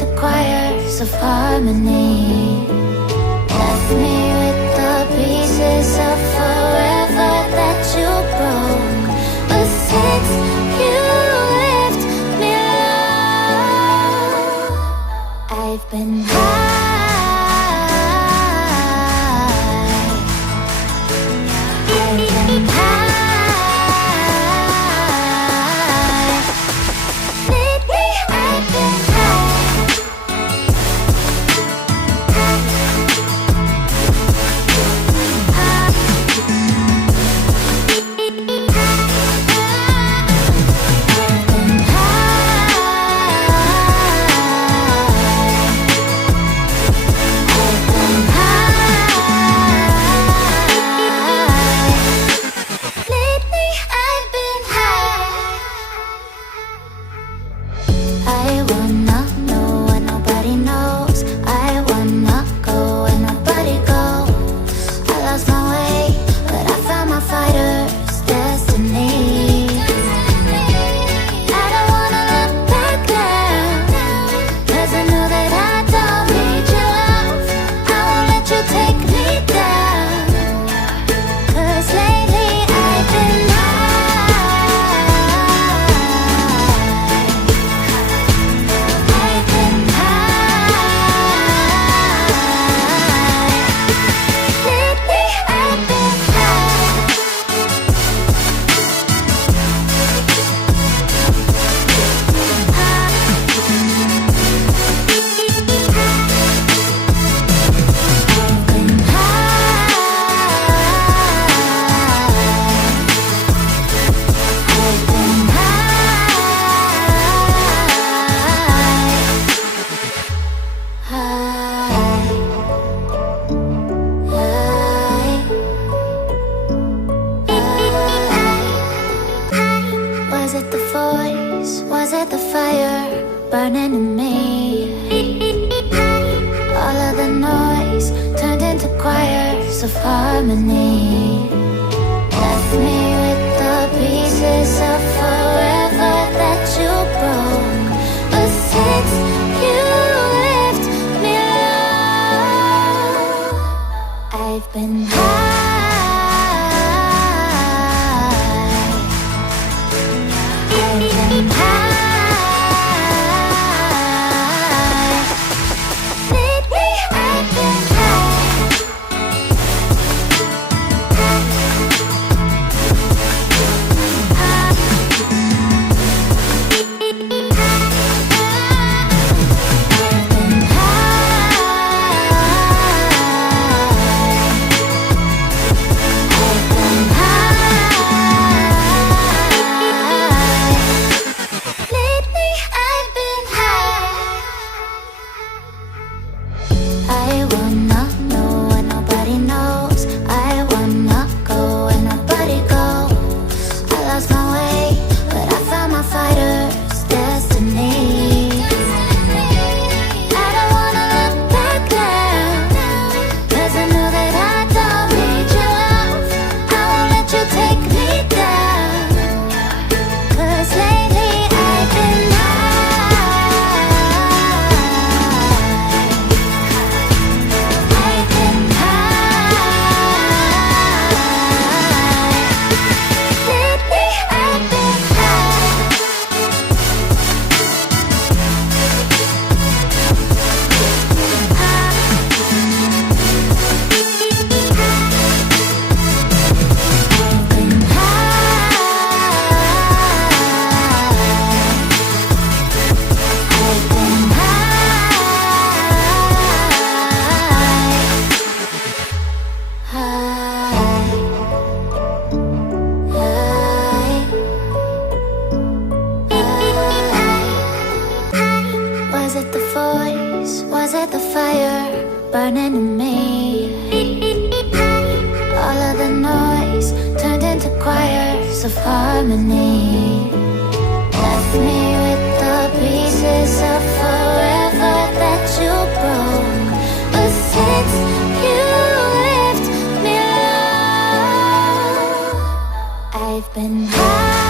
into choirs of harmony. Left me with the pieces of forever that you broke. But since you left me alone, I've been high. Burning in me. All of the noise turned into choirs of harmony. Left me with the pieces of forever that you broke. But since you left me alone, I've been high. I've been high. Burning in me. All of the noise turned into choirs of harmony. Left me with the pieces of forever that you broke. But since you left me alone, I've been high.